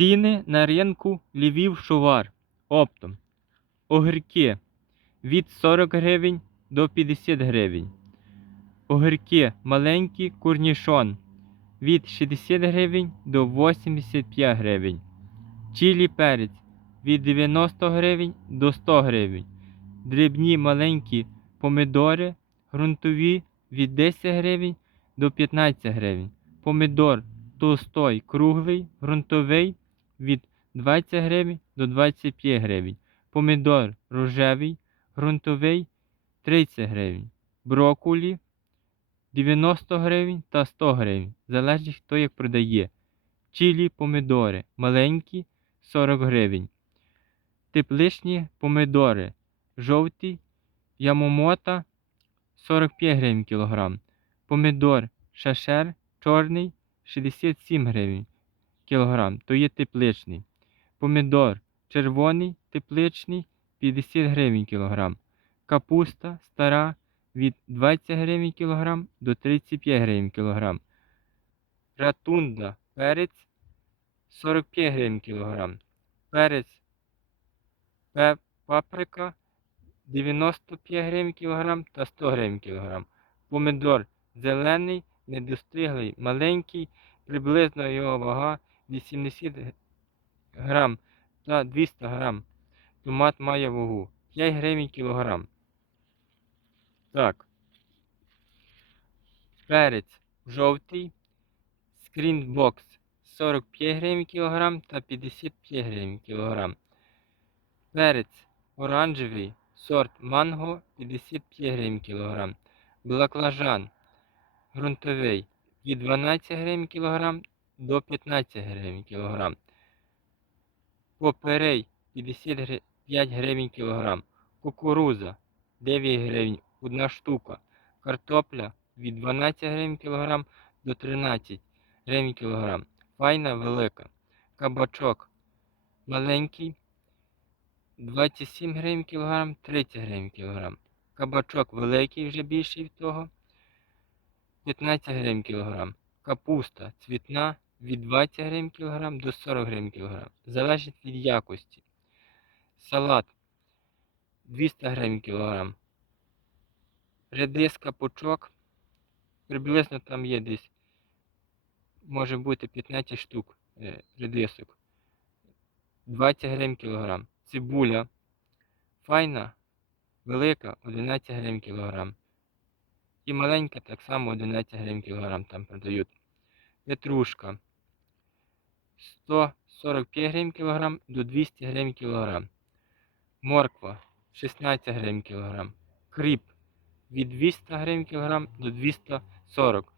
Ціни на ринку Львів Шувар оптом. Огірки від 40 гривень до 50 гривень. Огірки маленькі курнішон від 60 гривень до 85 гривень. Чилі перець від 90 гривень до 100 гривень. Дрібні маленькі помидори ґрунтові від 10 гривень до 15 гривень. Помидор толстой круглий ґрунтовий від 20 гривень до 25 гривень. Помидор рожевий ґрунтовий 30 гривень. Брокколі 90 гривень та 100 гривень. Залежить хто як продає. Чилі помидори маленькі 40 гривень. Тепличні помидори жовті ямомота 45 гривень кілограм. Помидор шашер чорний 67 гривень кілограм. То є тепличний. Помидор червоний тепличний 50 гривень кілограм. Капуста стара від 20 гривень кілограм до 35 гривень кілограм. Ратунда перець 45 гривень кілограм. Перець паприка 95 гривень кілограм та 100 гривень кілограм. Помидор зелений, недостиглий, маленький, приблизно його вага 80 г- грам та 200 грам. Томат має вагу 5 гривень кілограм. Так. Перець жовтий, скрінбокс 45 гривень кілограм та 55 гривень кілограм. Перець оранжевий, сорт манго 55 гривень кілограм. Баклажан ґрунтовий від 12 гривень кілограм до 15 гривень кілограм. Поперей 55 гривень кілограм. Кукуруза 9 гривень одна штука. Картопля від 12 гривень кілограм до 13 гривень кілограм. Файна велика. Кабачок маленький 27 гривень кілограм, 30 гривень кілограм. Кабачок великий, вже більший від того. 15 гривень кілограм. Капуста цвітна від 20 гривень кілограм до 40 гривень кілограм. Залежить від якості. Салат 200 гривень кілограм. Редиска пучок. Приблизно там є десь. Може бути 15 штук е, редисок. 20 гривень кілограм. Цибуля файна, велика 11 гривень кілограм. І маленька так само 11 гривень кілограм там продають. Петрушка 145 гривень кілограм до 200 гривень кілограм. Морква 16 гривень кілограм. Кріп від 200 гривень кілограм до 240.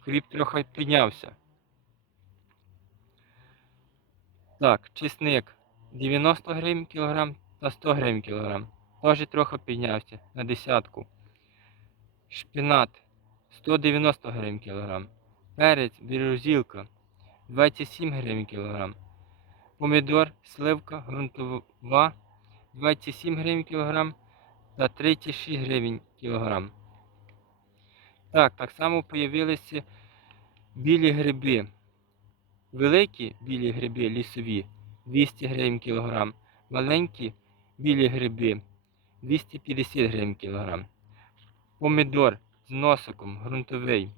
Кріп трохи піднявся. Так, чесник 90 гривень кілограм та 100 гривень кілограм. Теж трохи піднявся на десятку. Шпінат 190 гривень кілограм. Перець бірозілка 27 гривень кілограм. Помідор, сливка, ґрунтова 27 гривень кілограм та 36 гривень кілограм. Так, так само появилися білі гриби. Великі білі гриби лісові 200 гривень кілограм. Маленькі білі гриби 250 гривень кілограм. Помідор з носиком ґрунтовий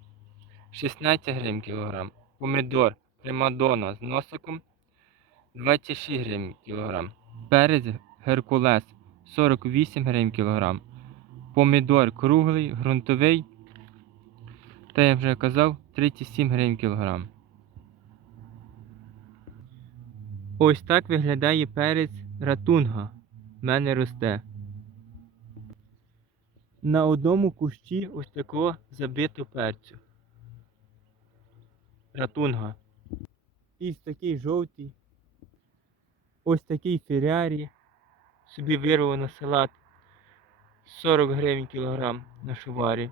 16 гривень кілограм. Помідор примадона з носиком 26 гривень кілограм. Перець Геркулес 48 гривень кілограм. Помідор круглий, ґрунтовий. Та я вже казав 37 гривень кілограм. Ось так виглядає перець ратунга. В мене росте. На одному кущі ось такого забито перцю. Ратунга. І такий жовтий. Ось такий феррарі. Собі вирвав на салат 40 гривень кілограм на шуварі.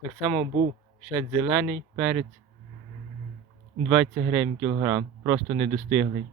Так само був ще зелений перець 20 гривень кілограм. Просто не достиглий.